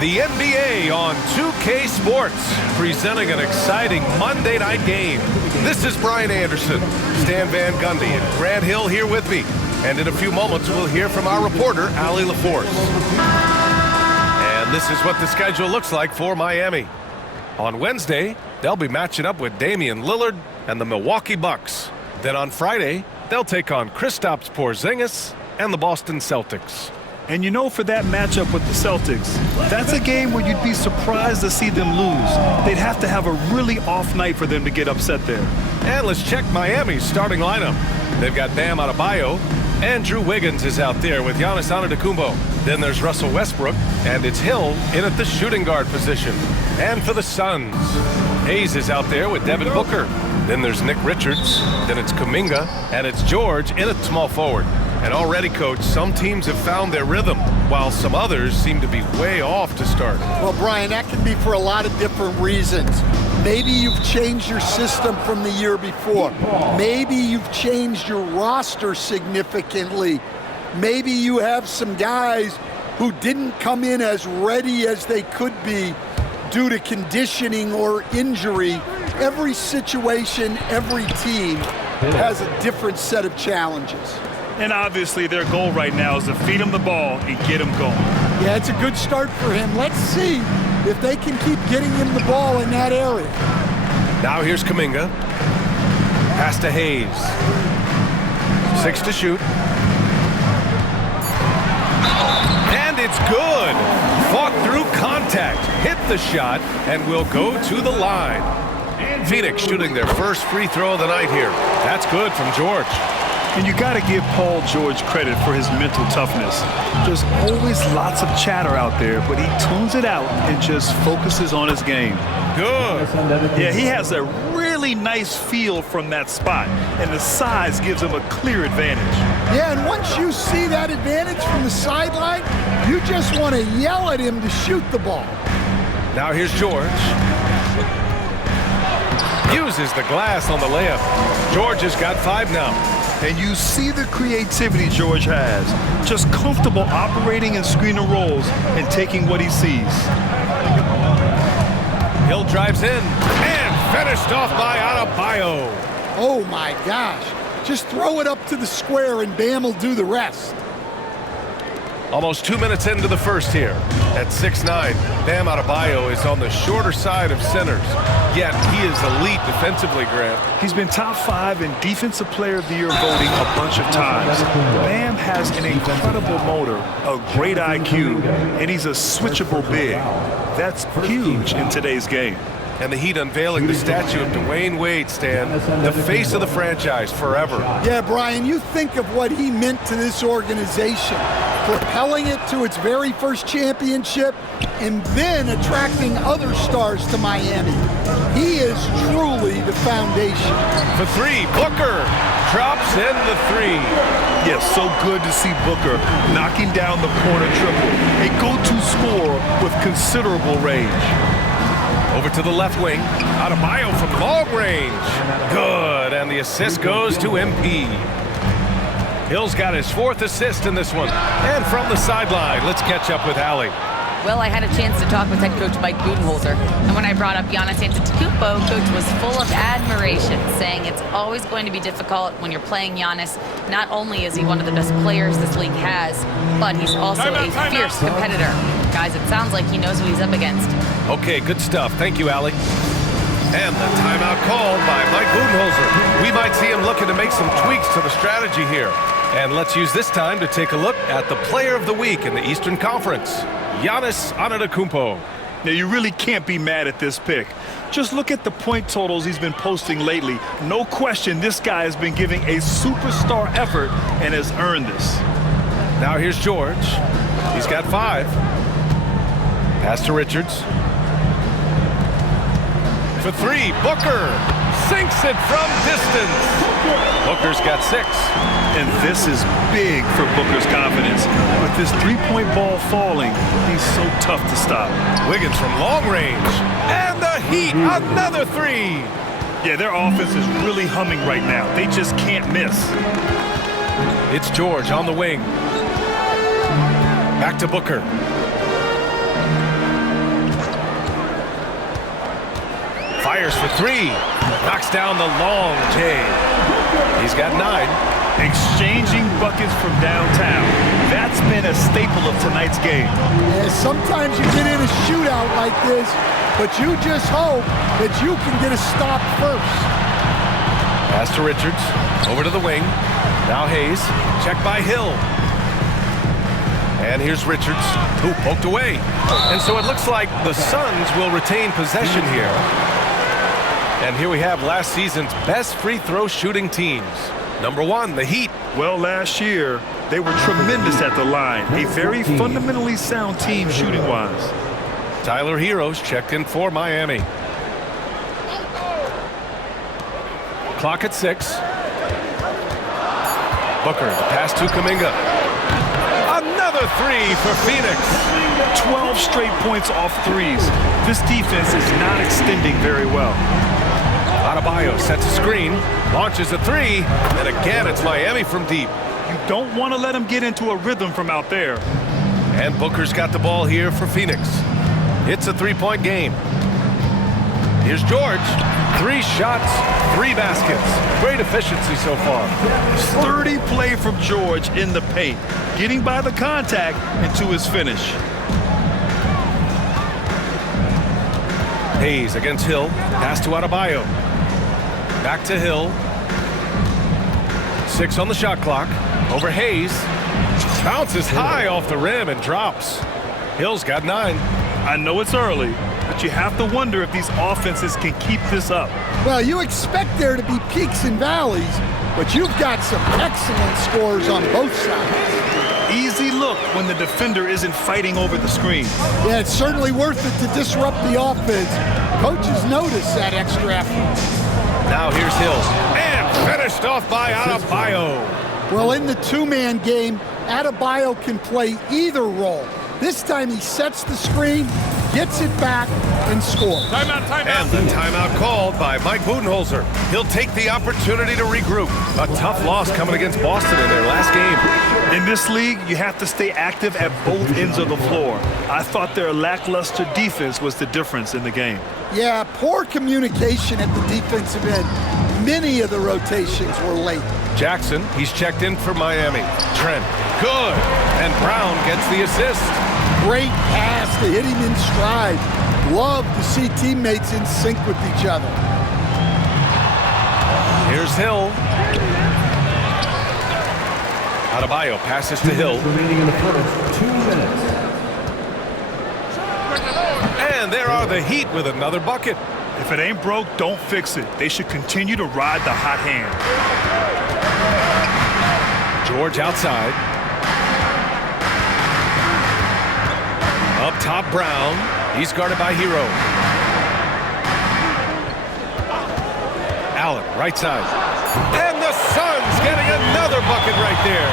The NBA on 2K Sports, presenting an exciting Monday night game. This is Brian Anderson, Stan Van Gundy, and Grant Hill here with me. And in a few moments, we'll hear from our reporter, Allie LaForce. And this is what the schedule looks like for Miami. On Wednesday, they'll be matching up with Damian Lillard and the Milwaukee Bucks. Then on Friday, they'll take on Kristaps Porzingis and the Boston Celtics. And you know, for that matchup with the Celtics, that's a game where you'd be surprised to see them lose. They'd have to have a really off night for them to get upset there. And let's check Miami's starting lineup. They've got Bam Adebayo. Andrew Wiggins is out there with Giannis Antetokounmpo. Then there's Russell Westbrook, and it's Hill in at the shooting guard position. And for the Suns, Hayes is out there with Devin Booker. Then there's Nick Richards. Then it's Kuminga, and it's George in at small forward. And already, Coach, some teams have found their rhythm, while some others seem to be way off to start. Well, Brian, that can be for a lot of different reasons. Maybe you've changed your system from the year before. Maybe you've changed your roster significantly. Maybe you have some guys who didn't come in as ready as they could be due to conditioning or injury. Every situation, every team has a different set of challenges. And obviously their goal right now is to feed him the ball and get him going. Yeah, it's a good start for him. Let's see if they can keep getting him the ball in that area. Now here's Kuminga. Pass to Hayes. 6 to shoot. And it's good. Fought through contact, hit the shot, and will go to the line. Phoenix shooting their first free throw of the night here. That's good from George. And you got to give Paul George credit for his mental toughness. There's always lots of chatter out there, but he tunes it out and just focuses on his game. Good. Yeah, he has a really nice feel from that spot, and the size gives him a clear advantage. Yeah, and once you see that advantage from the sideline, you just want to yell at him to shoot the ball. Now here's George. Uses the glass on the layup. George has got 5 now. And you see the creativity George has. Just comfortable operating in screen and rolls and taking what he sees. Hill drives in and finished off by Adebayo. Oh my gosh. Just throw it up to the square and Bam will do the rest. Almost 2 minutes into the first here. At 6'9", Bam Adebayo is on the shorter side of centers. Yet he is elite defensively, Grant. He's been top 5 in Defensive Player of the Year voting a bunch of times. Bam has an incredible motor, a great IQ, and he's a switchable big. That's huge in today's game. And the Heat unveiling the statue of Dwayne Wade, Stan, the face of the franchise forever. Yeah, Brian, you think of what he meant to this organization, propelling it to its very first championship and then attracting other stars to Miami. He is truly the foundation. For 3, Booker drops in the 3. Yes, so good to see Booker knocking down the corner triple, a go-to scorer with considerable range. Over to the left wing, Adebayo from long range. Good, and the assist goes to MP. Hill's got his 4th assist in this one. And from the sideline, let's catch up with Allie. Well, I had a chance to talk with head coach Mike Budenholzer, and when I brought up Giannis Antetokounmpo, coach was full of admiration, saying it's always going to be difficult when you're playing Giannis. Not only is he one of the best players this league has, but he's also a fierce competitor. Guys, it sounds like he knows what he's up against. Okay, good stuff. Thank you, Allie. And the timeout called by Mike Budenholzer. We might see him looking to make some tweaks to the strategy here. And let's use this time to take a look at the Player of the Week in the Eastern Conference, Giannis Antetokounmpo. Now, you really can't be mad at this pick. Just look at the point totals he's been posting lately. No question, this guy has been giving a superstar effort and has earned this. Now here's George. He's got 5. Pass to Richards. For 3, Booker sinks it from distance. Booker's got 6. And this is big for Booker's confidence. With this three-point ball falling, he's so tough to stop. Wiggins from long range. And the Heat, another 3. Yeah, their offense is really humming right now. They just can't miss. It's George on the wing. Back to Booker. Fires for three. Knocks down the long J. He's got 9. Exchanging buckets from downtown. That's been a staple of tonight's game. Yeah, sometimes you get in a shootout like this, but you just hope that you can get a stop first. Pass to Richards. Over to the wing. Now Hayes. Checked by Hill. And here's Richards, who poked away. And so it looks like the Suns will retain possession here. And here we have last season's best free throw shooting teams. Number 1, the Heat. Well, last year, they were tremendous at the line. A very fundamentally sound team shooting-wise. Tyler Heroes checked in for Miami. Clock at 6. Booker, the pass to Kuminga. Another 3 for Phoenix. 12 straight points off threes. This defense is not extending very well. Adebayo sets a screen, launches a 3, and again it's Miami from deep. You don't want to let them get into a rhythm from out there. And Booker's got the ball here for Phoenix. It's a 3-point game. Here's George. 3 shots, 3 baskets. Great efficiency so far. Sturdy play from George in the paint, getting by the contact and to his finish. Hayes against Hill. Pass to Adebayo. Back to Hill. 6 on the shot clock. Over Hayes. Bounces high off the rim and drops. Hill's got 9. I know it's early, but you have to wonder if these offenses can keep this up. Well, you expect there to be peaks and valleys, but you've got some excellent scores on both sides. Easy look when the defender isn't fighting over the screen. Yeah, it's certainly worth it to disrupt the offense. Coaches notice that extra effort. Now here's Hill. And finished off by Adebayo. Well, in the two-man game, Adebayo can play either role. This time he sets the screen, gets it back, and scores. Timeout, timeout. And the timeout called by Mike Budenholzer. He'll take the opportunity to regroup. A tough loss coming against Boston in their last game. In this league, you have to stay active at both ends of the floor. I thought their lackluster defense was the difference in the game. Yeah, poor communication at the defensive end. Many of the rotations were late. Jackson, he's checked in for Miami. Trent, good. And Brown gets the assist. Great pass to hit him in stride. Love to see teammates in sync with each other. Here's Hill. Adebayo passes to Hill. Remaining in the first 2 minutes. And there are the Heat with another bucket. If it ain't broke, don't fix it. They should continue to ride the hot hand. George outside. Up top, Brown. He's guarded by Hero. Allen, right side. And the Suns getting another bucket right there.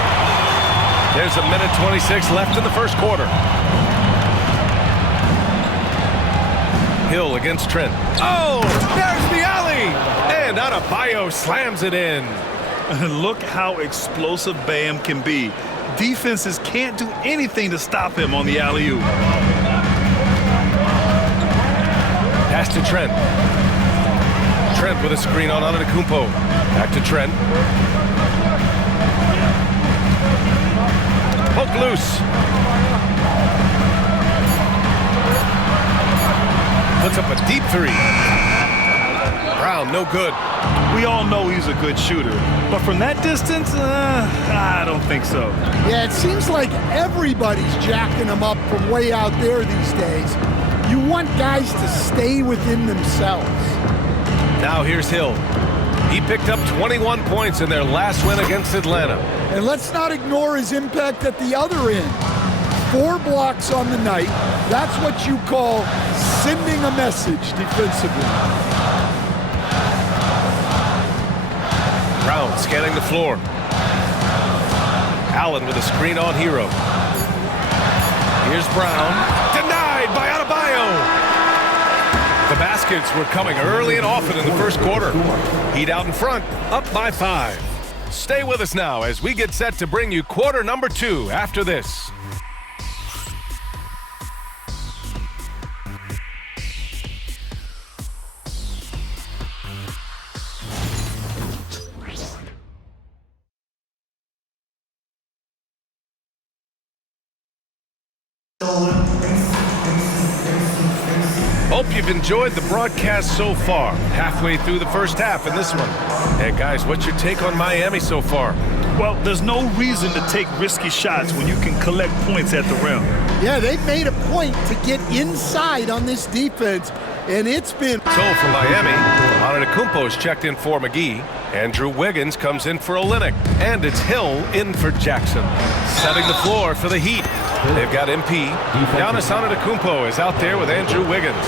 There's a minute 26 left in the first quarter. Hill against Trent. Oh, there's the alley. And Adebayo slams it in. Look how explosive Bam can be. Defenses can't do anything to stop him on the alley-oop. Pass to Trent. Trent with a screen on Antetokounmpo. Back to Trent. Poke loose. Puts up a deep 3. Brown, no good. We all know he's a good shooter, but from that distance, I don't think so. Yeah, it seems like everybody's jacking him up from way out there these days. You want guys to stay within themselves. Now here's Hill. He picked up 21 points in their last win against Atlanta. And let's not ignore his impact at the other end. 4 blocks on the night. That's what you call sending a message defensively. Brown scanning the floor. Allen with a screen on Hero. Here's Brown. Denied by Adebayo. The baskets were coming early and often in the first quarter. Heat out in front, up by 5. Stay with us now as we get set to bring you quarter number 2 after this. Hope you've enjoyed the broadcast so far. Halfway through the first half in this one. Hey, guys, what's your take on Miami so far? Well, there's no reason to take risky shots when you can collect points at the rim. Yeah, they've made a point to get inside on this defense, and it's been... So for Miami, Antetokounmpo's checked in for McGee. Andrew Wiggins comes in for Olynyk. And it's Hill in for Jackson. Setting the floor for the Heat. They've got MP. Giannis Antetokounmpo is out there with Andrew Wiggins.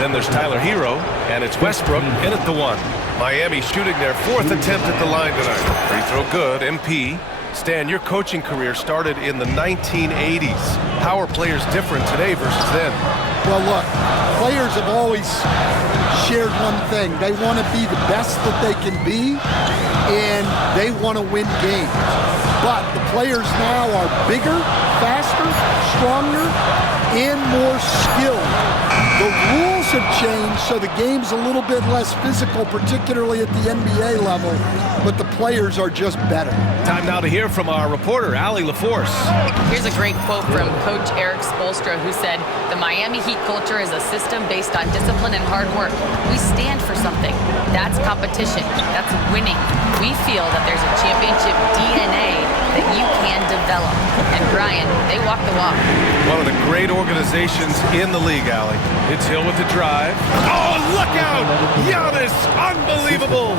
Then there's Tyler Hero, and it's Westbrook in at the one. Miami shooting their 4th attempt at the line tonight. Free throw good, MP. Stan, your coaching career started in the 1980s. How are players different today versus then? Well, look, players have always shared one thing. They want to be the best that they can be, and they want to win games. But the players now are bigger, faster, stronger, and more skilled. The rules have changed, so the game's a little bit less physical, particularly at the NBA level, but the players are just better. Time now to hear from our reporter, Allie LaForce. Here's a great quote from Coach Eric Spoelstra, who said, "The Miami Heat culture is a system based on discipline and hard work. We stand for something. That's competition. That's winning. We feel that there's a championship DNA that you can develop." And Brian, they walk the walk. One of the great organizations in the league, Allie. It's Hill with the drive. Oh, look out! Giannis, unbelievable!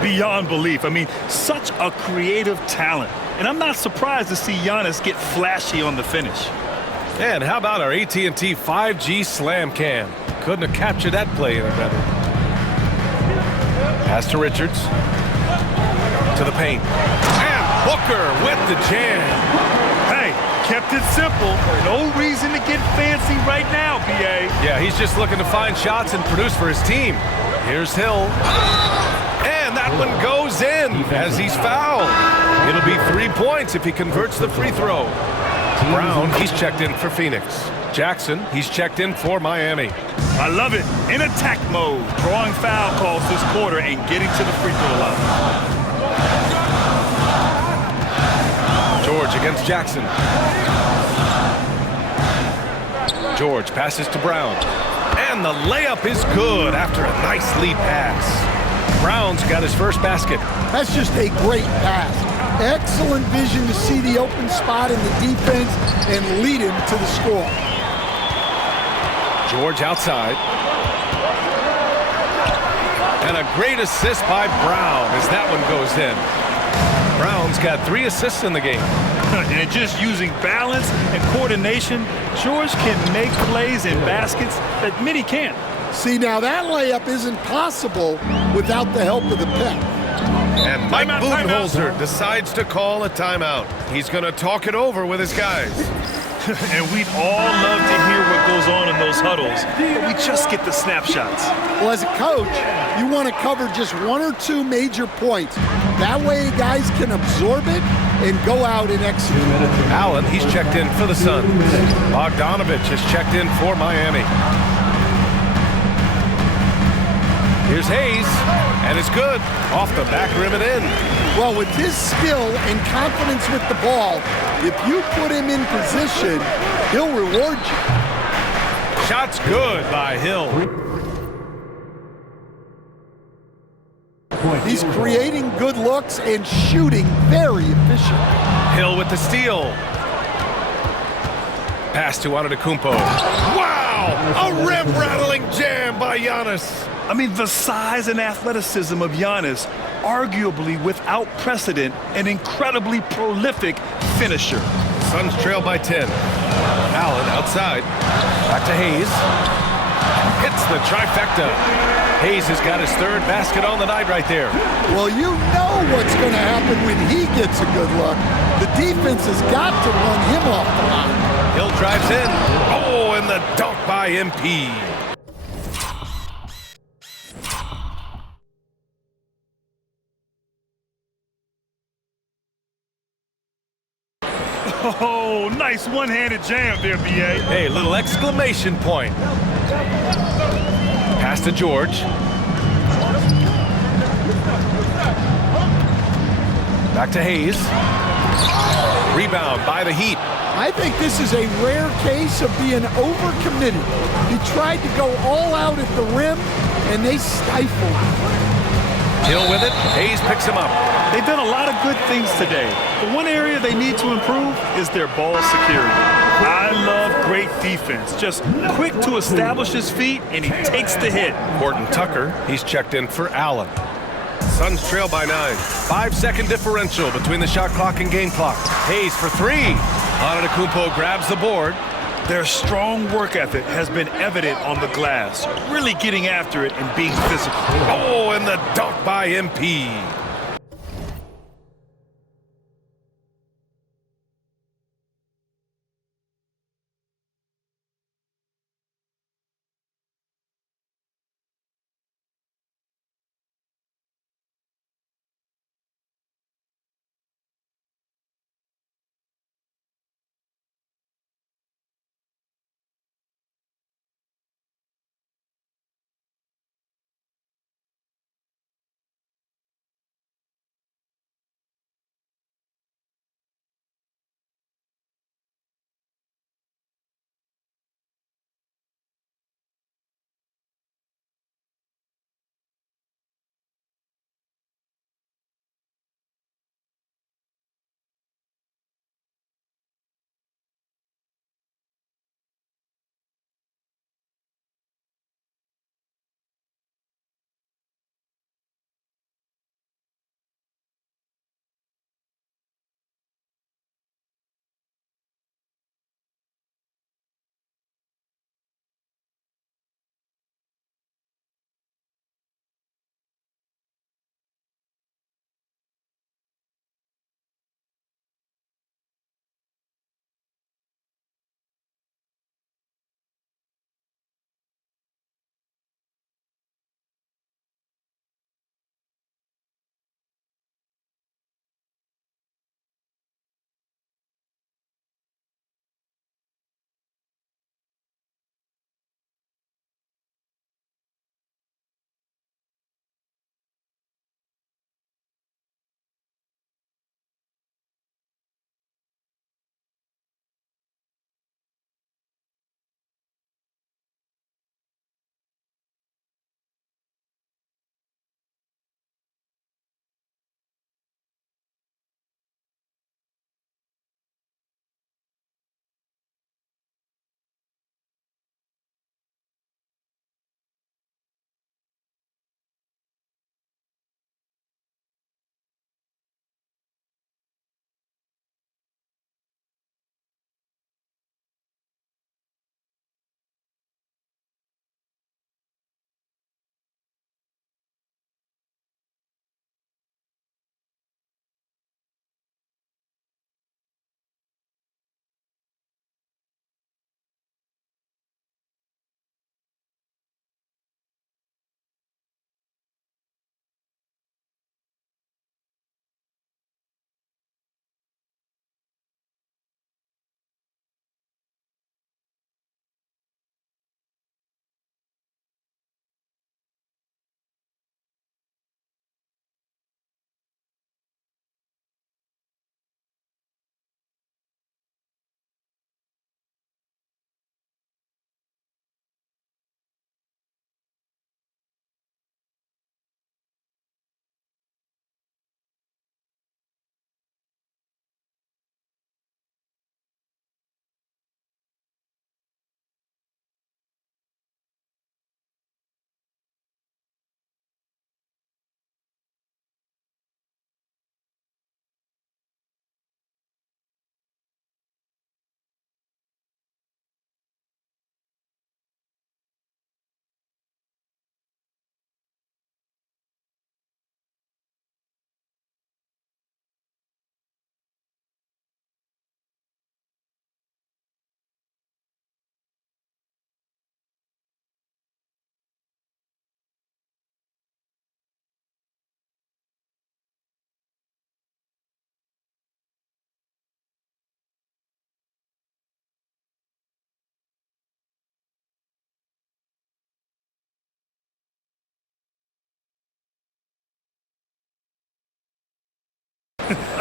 Beyond belief. I mean, such a creative talent. And I'm not surprised to see Giannis get flashy on the finish. And how about our AT&T 5G slam cam? Couldn't have captured that play any better. Pass to Richards. To the paint. And Booker with the jam. Hey, kept it simple. No reason to get fancy right now, BA. Yeah, he's just looking to find shots and produce for his team. Here's Hill. And that one goes in as he's fouled. It'll be 3 points if he converts the free throw. Brown, he's checked in for Phoenix. Jackson, he's checked in for Miami. I love it. In attack mode. Drawing foul calls this quarter and getting to the free throw line. George against Jackson. George passes to Brown. And the layup is good after a nice lead pass. Brown's got his first basket. That's just a great pass. Excellent vision to see the open spot in the defense and lead him to the score. George outside. And a great assist by Brown as that one goes in. Brown's got 3 assists in the game. And just using balance and coordination, George can make plays in baskets that many can't. See, now that layup isn't possible without the help of the pick. And Mike Budenholzer decides to call a timeout. He's going to talk it over with his guys. And we'd all love to hear what goes on in those huddles, but we just get the snapshots. Well, as a coach, you want to cover just 1 or 2 major points. That way guys can absorb it and go out and execute. Allen, he's checked in for the Suns. Bogdanovich has checked in for Miami. Here's Hayes, and it's good. Off the back rim and in. Well, with his skill and confidence with the ball, if you put him in position, he'll reward you. Shot's good by Hill. He's creating good looks and shooting very efficient. Hill with the steal. Pass to Antetokounmpo. Wow! A rim-rattling jam by Giannis. I mean, the size and athleticism of Giannis, arguably without precedent, an incredibly prolific finisher. Suns trail by 10. Allen outside. Back to Hayes. Hits the trifecta. Hayes has got his 3rd basket on the night right there. Well, you know what's going to happen when he gets a good look. The defense has got to run him off the line. Hill drives in. Oh, and the dunk by MP. Oh, nice one-handed jam there, B.A. Hey, little exclamation point. Pass to George. Back to Hayes. Rebound by the Heat. I think this is a rare case of being overcommitted. He tried to go all out at the rim, and they stifled him. Hill with it. Hayes picks him up. They've done a lot of good things today. The one area they need to improve is their ball security. I love great defense. Just quick to establish his feet, and he takes the hit. Horton Tucker, he's checked in for Allen. Suns trail by 9. 5-second differential between the shot clock and game clock. Hayes for 3. Antetokounmpo grabs the board. Their strong work ethic has been evident on the glass, really getting after it and being physical. Oh, and the dunk by MP.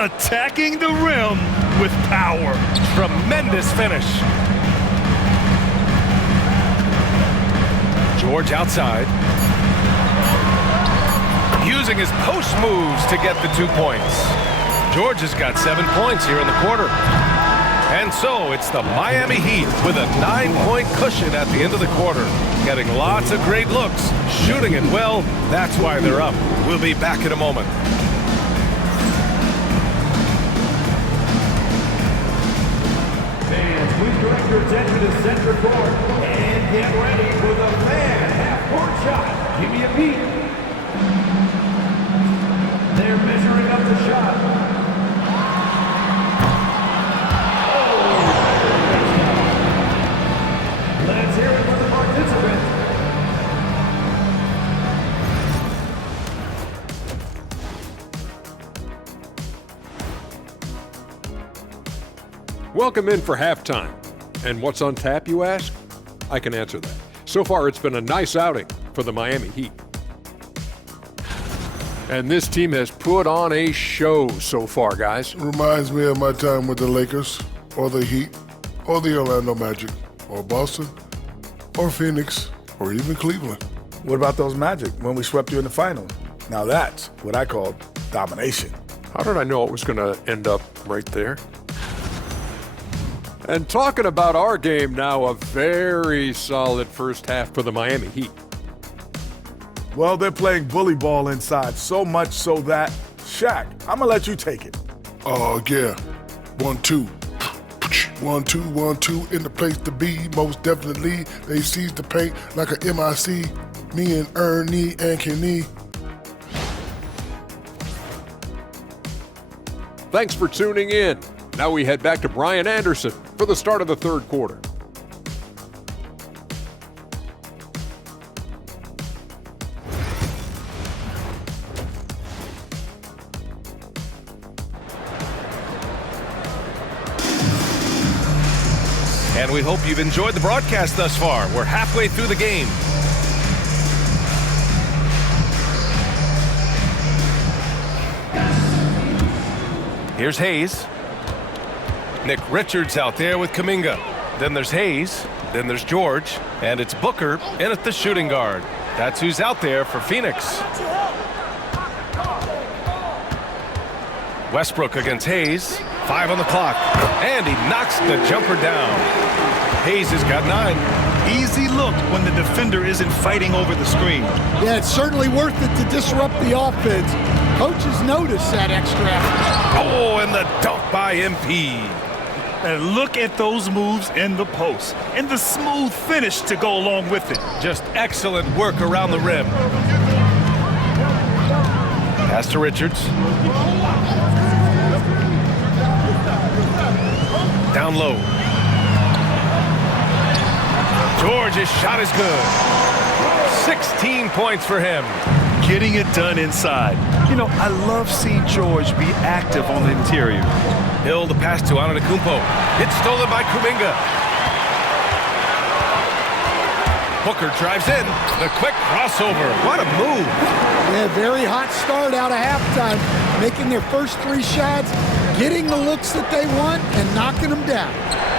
attacking the rim with power. Tremendous finish. George outside. Using his post moves to get the 2 points. George has got 7 points here in the quarter. And so it's the Miami Heat with a 9-point cushion at the end of the quarter. Getting lots of great looks, shooting it well. That's why they're up. We'll be back in a moment. Fans, please direct your attention to center court and get ready for the fan half-court shot. Give me a peek. They're measuring up the shot. Let's hear it for the participants. Welcome in for halftime. And what's on tap, you ask? I can answer that. So far, it's been a nice outing for the Miami Heat. And this team has put on a show so far, guys. Reminds me of my time with the Lakers, or the Heat, or the Orlando Magic, or Boston, or Phoenix, or even Cleveland. What about those Magic when we swept you in the final? Now that's what I call domination. How did I know it was going to end up right there? And talking about our game now, a very solid first half for the Miami Heat. Well, they're playing bully ball inside, so much so that, Shaq, I'm going to let you take it. Oh, yeah. 1-2. 1-2, 1-2, in the place to be, most definitely. They seize the paint like a MIC. Me and Ernie and Kenny. Thanks for tuning in. Now we head back to Brian Anderson for the start of the third quarter. And we hope you've enjoyed the broadcast thus far. We're halfway through the game. Here's Hayes. Nick Richards out there with Kuminga. Then there's Hayes. Then there's George. And it's Booker in at the shooting guard. That's who's out there for Phoenix. Westbrook against Hayes. 5 on the clock. And he knocks the jumper down. Hayes has got 9. Easy look when the defender isn't fighting over the screen. Yeah, it's certainly worth it to disrupt the offense. Coaches notice that extra effort. Oh, and the dunk by MP. And look at those moves in the post and the smooth finish to go along with it. Just excellent work around the rim. Pass to Richards. Down low. George's shot is good. 16 points for him. Getting it done inside. You know, I love seeing George be active on the interior. Hill the pass to Antetokounmpo. It's stolen by Kuminga. Booker drives in. The quick crossover. What a move. Yeah, very hot start out of halftime. Making their first 3 shots, getting the looks that they want, and knocking them down.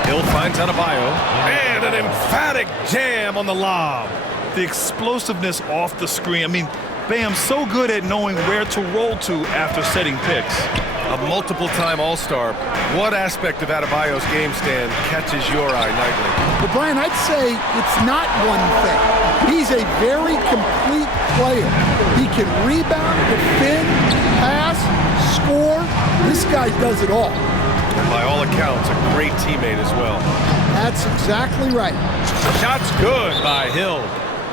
Hill finds Adebayo. And an emphatic jam on the lob. The explosiveness off the screen. I mean, Bam's so good at knowing where to roll to after setting picks. A multiple-time All-Star. What aspect of Adebayo's game stand catches your eye nightly? Well, Brian, I'd say it's not one thing. He's a very complete player. He can rebound, defend, pass, score. This guy does it all. And by all accounts, a great teammate as well. That's exactly right. Shot's good by Hill.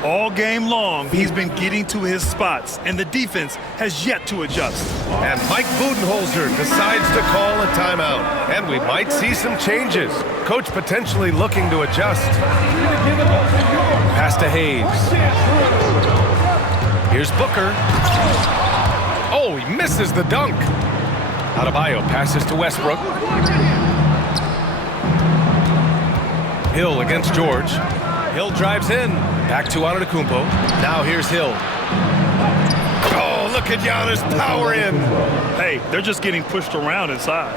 All game long, he's been getting to his spots, and the defense has yet to adjust. And Mike Budenholzer decides to call a timeout. And we might see some changes. Coach potentially looking to adjust. Pass to Hayes. Here's Booker. Oh, he misses the dunk. Adebayo passes to Westbrook. Hill against George. Hill drives in. Back to Antetokounmpo. Now here's Hill. Oh, look look at Giannis power in. Hey, they're just getting pushed around inside.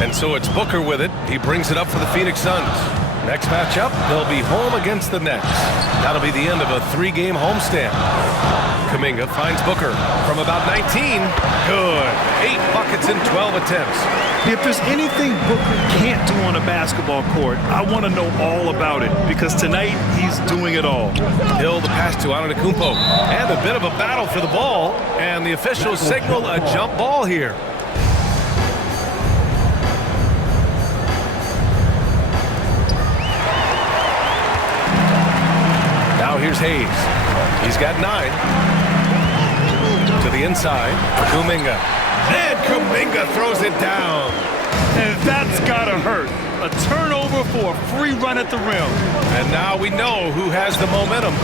And so it's Booker with it. He brings it up for the Phoenix Suns. Next matchup, they'll be home against the Nets. That'll be the end of a 3-game homestand. Kuminga finds Booker from about 19. Good. 8 buckets in 12 attempts. If there's anything Booker can't do on a basketball court, I want to know all about it, because tonight he's doing it all. Hill the pass to Antetokounmpo. And a bit of a battle for the ball. And the officials signal a jump ball here. Now here's Hayes. He's got 9. To the inside for Kuminga. And Kuminga throws it down. And that's gotta hurt. A turnover for a free run at the rim. And now we know who has the momentum.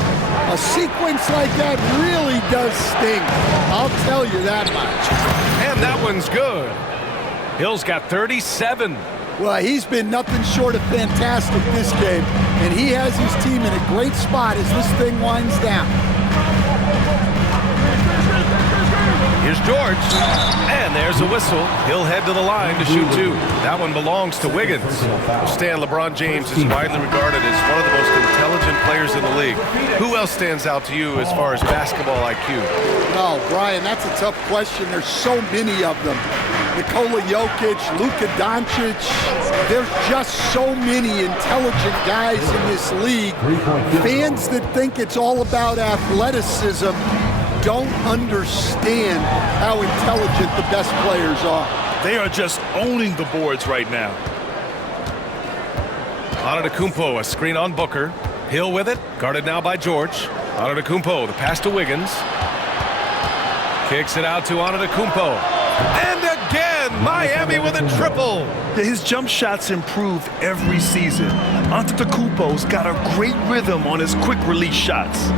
A sequence like that really does sting. I'll tell you that much. And that one's good. Hill's got 37. Well, he's been nothing short of fantastic this game, and he has his team in a great spot as this thing winds down. Here's George, and there's a whistle. He'll head to the line to shoot 2. That one belongs to Wiggins. Stan, LeBron James is widely regarded as one of the most intelligent players in the league. Who else stands out to you as far as basketball IQ? Oh, Brian, that's a tough question. There's so many of them. Nikola Jokic, Luka Doncic. There's just so many intelligent guys in this league. Fans that think it's all about athleticism don't understand how intelligent the best players are. They are just owning the boards right now. Antetokounmpo, a screen on Booker. Hill with it, guarded now by George. Antetokounmpo, the pass to Wiggins. Kicks it out to Antetokounmpo. And again, Miami with a triple. His jump shots improve every season. Antetokounmpo's got a great rhythm on his quick release shots.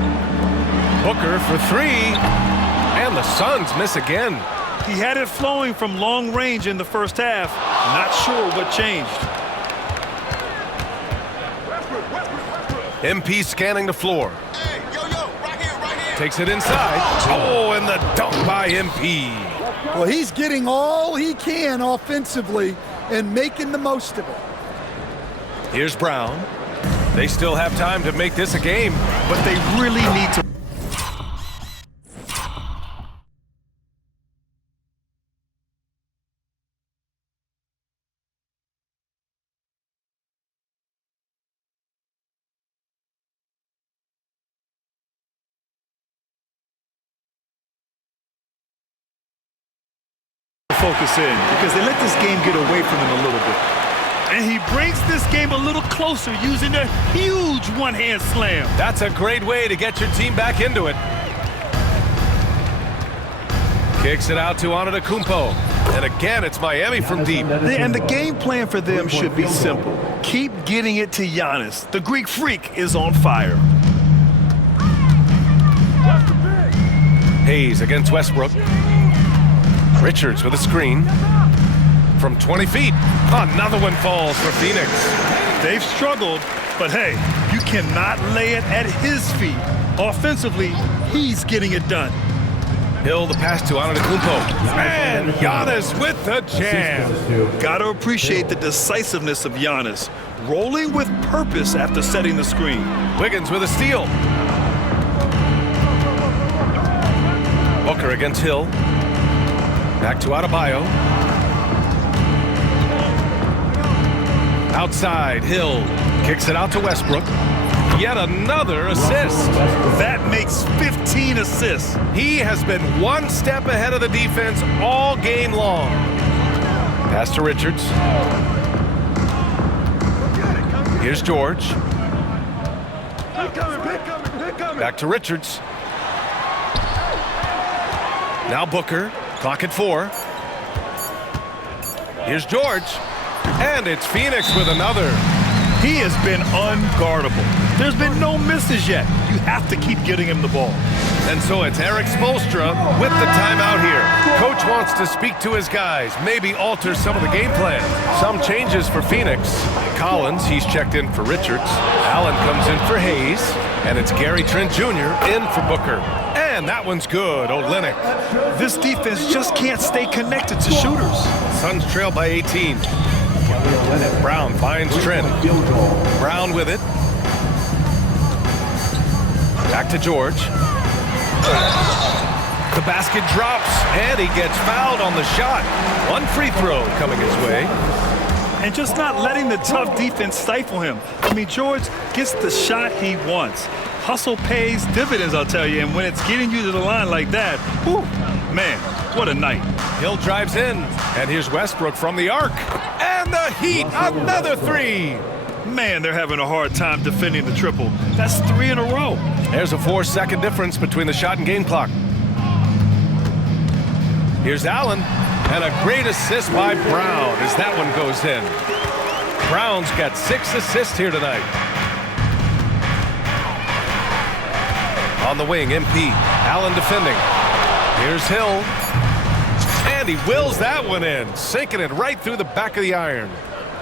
Booker for 3, and the Suns miss again. He had it flowing from long range in the first half. Not sure what changed. MP scanning the floor. Hey, right here. Takes it inside. Oh, and the dunk by MP. Well, he's getting all he can offensively and making the most of it. Here's Brown. They still have time to make this a game, but they really need to. Focus in, because they let this game get away from him a little bit. And he brings this game a little closer using a huge one-hand slam. That's a great way to get your team back into it. Kicks it out to Antetokounmpo. And again, it's Miami from deep. And the game plan for them should be simple. Keep getting it to Giannis. The Greek freak is on fire. Hayes against Westbrook. Richards with a screen from 20 feet. Another one falls for Phoenix. They've struggled, but hey, you cannot lay it at his feet. Offensively, he's getting it done. Hill the pass to Antetokounmpo. And Giannis with the jam. Got to appreciate the decisiveness of Giannis. Rolling with purpose after setting the screen. Wiggins with a steal. Booker against Hill. Back to Adebayo. Outside, Hill kicks it out to Westbrook. Yet another assist. That makes 15 assists. He has been one step ahead of the defense all game long. Pass to Richards. Here's George. Back to Richards. Now Booker. Clock at 4. Here's George. And it's Phoenix with another. He has been unguardable. There's been no misses yet. You have to keep getting him the ball. And so it's Eric Spoelstra with the timeout here. Coach wants to speak to his guys, maybe alter some of the game plan. Some changes for Phoenix. Collins, he's checked in for Richards. Allen comes in for Hayes. And it's Gary Trent Jr. in for Booker. And And that one's good, Olynyk. This defense just can't stay connected to shooters. Suns trail by 18. Brown finds Trent. Brown with it. Back to George. The basket drops, and he gets fouled on the shot. One free throw coming his way. And just not letting the tough defense stifle him. I mean, George gets the shot he wants. Hustle pays dividends, I'll tell you, and when it's getting you to the line like that, whew, man, what a night. Hill drives in, and here's Westbrook from the arc. And the Heat, another three. Man, they're having a hard time defending the triple. That's 3 in a row. There's a 4-second difference between the shot and game clock. Here's Allen, and a great assist by Brown as that one goes in. Brown's got 6 assists here tonight. On the wing, MP. Allen defending. Here's Hill. And he wills that one in, sinking it right through the back of the iron.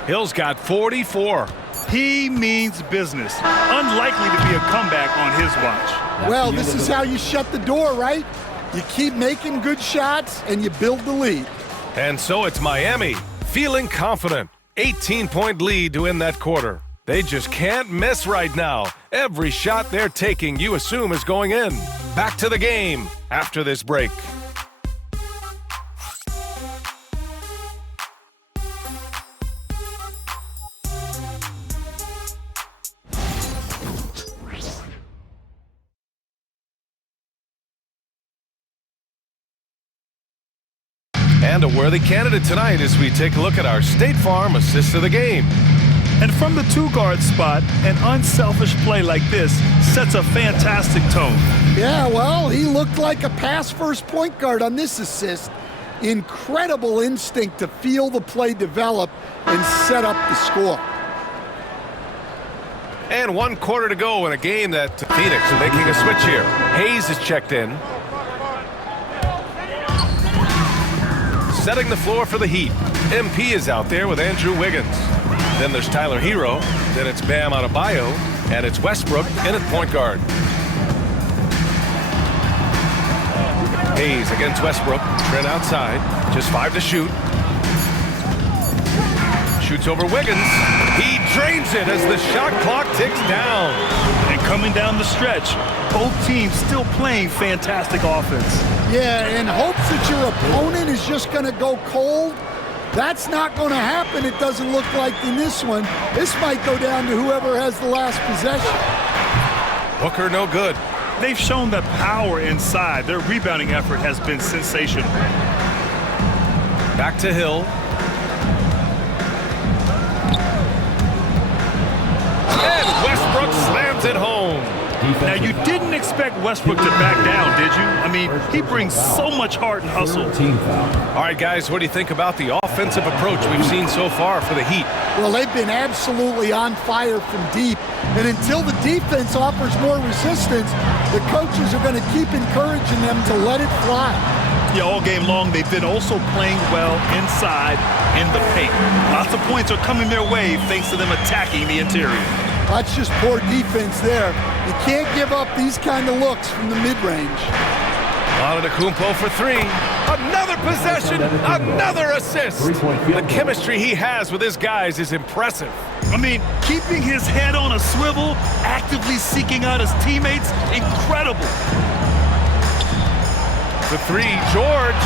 Hill's got 44. He means business. Unlikely to be a comeback on his watch. Well, this is how you shut the door, right? You keep making good shots, and you build the lead. And so it's Miami, feeling confident. 18-point lead to end that quarter. They just can't miss right now. Every shot they're taking, you assume, is going in. Back to the game after this break. And a worthy candidate tonight as we take a look at our State Farm assist of the game. And from the 2-guard spot, an unselfish play like this sets a fantastic tone. Yeah, well, he looked like a pass-first point guard on this assist. Incredible instinct to feel the play develop and set up the score. And 1 quarter to go in a game that Phoenix is making a switch here. Hayes is checked in. Setting the floor for the Heat. MP is out there with Andrew Wiggins. Then there's Tyler Hero. Then it's Bam Adebayo. And it's Westbrook in at point guard. Hayes against Westbrook. Trent outside. Just 5 to shoot. Shoots over Wiggins. He drains it as the shot clock ticks down. And coming down the stretch, both teams still playing fantastic offense. Yeah, and hopes that your opponent is just going to go cold. That's not going to happen, it doesn't look like in this one. This might go down to whoever has the last possession. Booker no good. They've shown that power inside. Their rebounding effort has been sensational. Back to Hill. And Westbrook slams it home. Now, you didn't expect Westbrook to back down, did you? I mean, he brings so much heart and hustle. All right, guys, what do you think about the offensive approach we've seen so far for the Heat? Well, they've been absolutely on fire from deep. And until the defense offers more resistance, the coaches are going to keep encouraging them to let it fly. Yeah, all game long, they've been also playing well inside in the paint. Lots of points are coming their way thanks to them attacking the interior. That's just poor defense there. You can't give up these kind of looks from the mid-range. Antetokounmpo for 3. Another possession, another assist. The chemistry he has with his guys is impressive. I mean, keeping his head on a swivel, actively seeking out his teammates, incredible. The 3, George,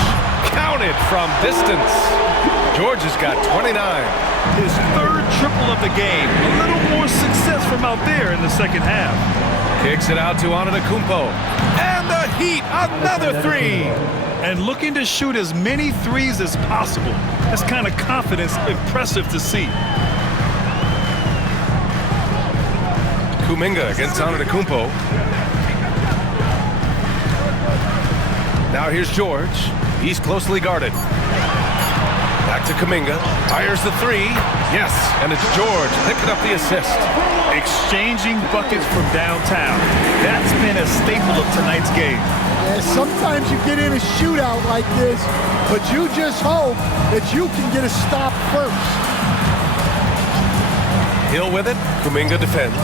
counted from distance. George has got 29. His 3rd triple of the game. A little more success from out there in the second half. Kicks it out to Antetokounmpo. And the Heat, another 3. And looking to shoot as many threes as possible. This kind of confidence, impressive to see. Kuminga against Antetokounmpo. Now here's George. He's closely guarded. Back to Kuminga. Fires the 3. Yes, and it's George picking up the assist. Exchanging buckets from downtown. That's been a staple of tonight's game. Yeah, sometimes you get in a shootout like this, but you just hope that you can get a stop first. Hill with it. Kuminga defends.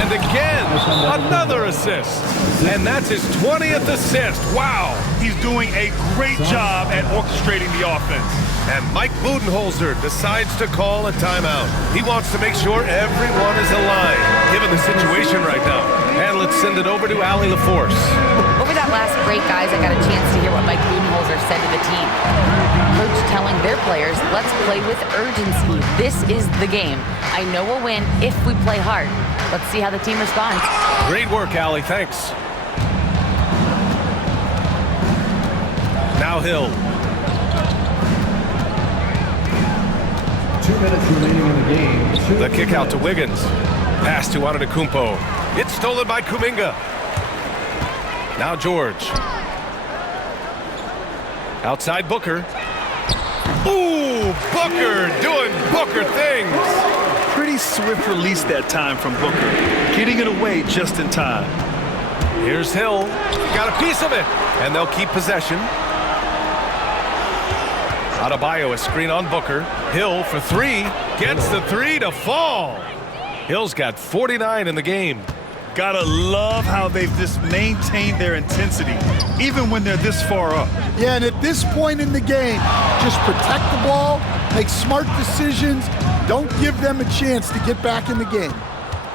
And again, another assist. And that's his 20th assist. Wow. He's doing a great job at orchestrating the offense. And Mike Budenholzer decides to call a timeout. He wants to make sure everyone is aligned, given the situation right now. And let's send it over to Allie LaForce. Over that last break, guys, I got a chance to hear what Mike Budenholzer said to the team. Coach telling their players, let's play with urgency. This is the game. I know we'll win if we play hard. Let's see how the team responds. Great work, Allie. Thanks. Now Hill. 2 minutes remaining in the game. The kick out to Wiggins. Pass to Antetokounmpo. It's stolen by Kuminga. Now George. Outside Booker. Ooh, Booker doing Booker things. Pretty swift release that time from Booker, getting it away just in time. Here's Hill. Got a piece of it. And they'll keep possession. Adebayo, a screen on Booker. Hill for three. Gets the three to fall. Hill's got 49 in the game. Gotta love how they've just maintained their intensity, even when they're this far up. Yeah, and at this point in the game, just protect the ball, make smart decisions, don't give them a chance to get back in the game.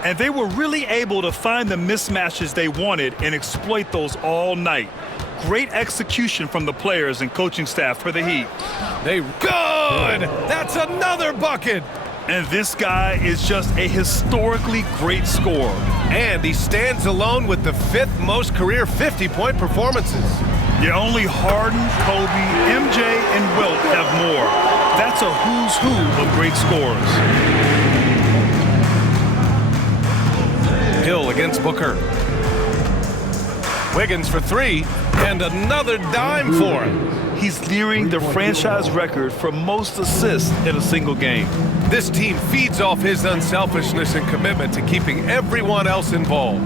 And they were really able to find the mismatches they wanted and exploit those all night. Great execution from the players and coaching staff for the Heat. Good! That's another bucket! And this guy is just a historically great scorer. And he stands alone with the 5th most career 50-point performances. Yeah, only Harden, Kobe, MJ, and Wilt have more. That's a who's who of great scorers. Hill against Booker. Wiggins for three, and another dime for him. He's nearing the franchise record for most assists in a single game. This team feeds off his unselfishness and commitment to keeping everyone else involved.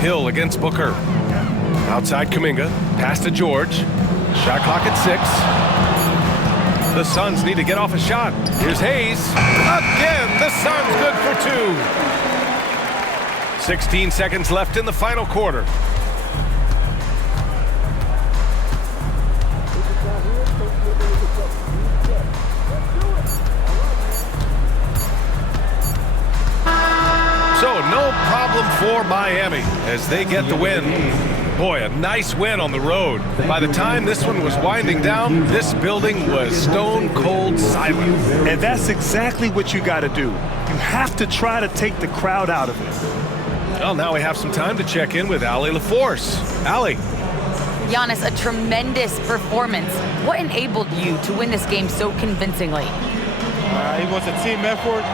Hill against Booker. Outside Kuminga. Pass to George. Shot clock at 6. The Suns need to get off a shot. Here's Hayes. Again, the Suns good for 2. 16 seconds left in the final quarter. So no problem for Miami as they get the win. Boy, a nice win on the road. By the time this one was winding down, this building was stone cold silent. And that's exactly what you got to do. You have to try to take the crowd out of it. Well, now we have some time to check in with Allie LaForce. Allie. Giannis, a tremendous performance. What enabled you to win this game so convincingly? It was a team effort.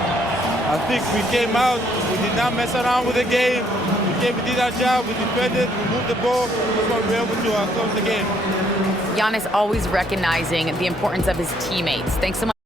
I think we came out, we did not mess around with the game. We did our job, we defended, we moved the ball. That's why we were able to close the game. Giannis always recognizing the importance of his teammates. Thanks so much.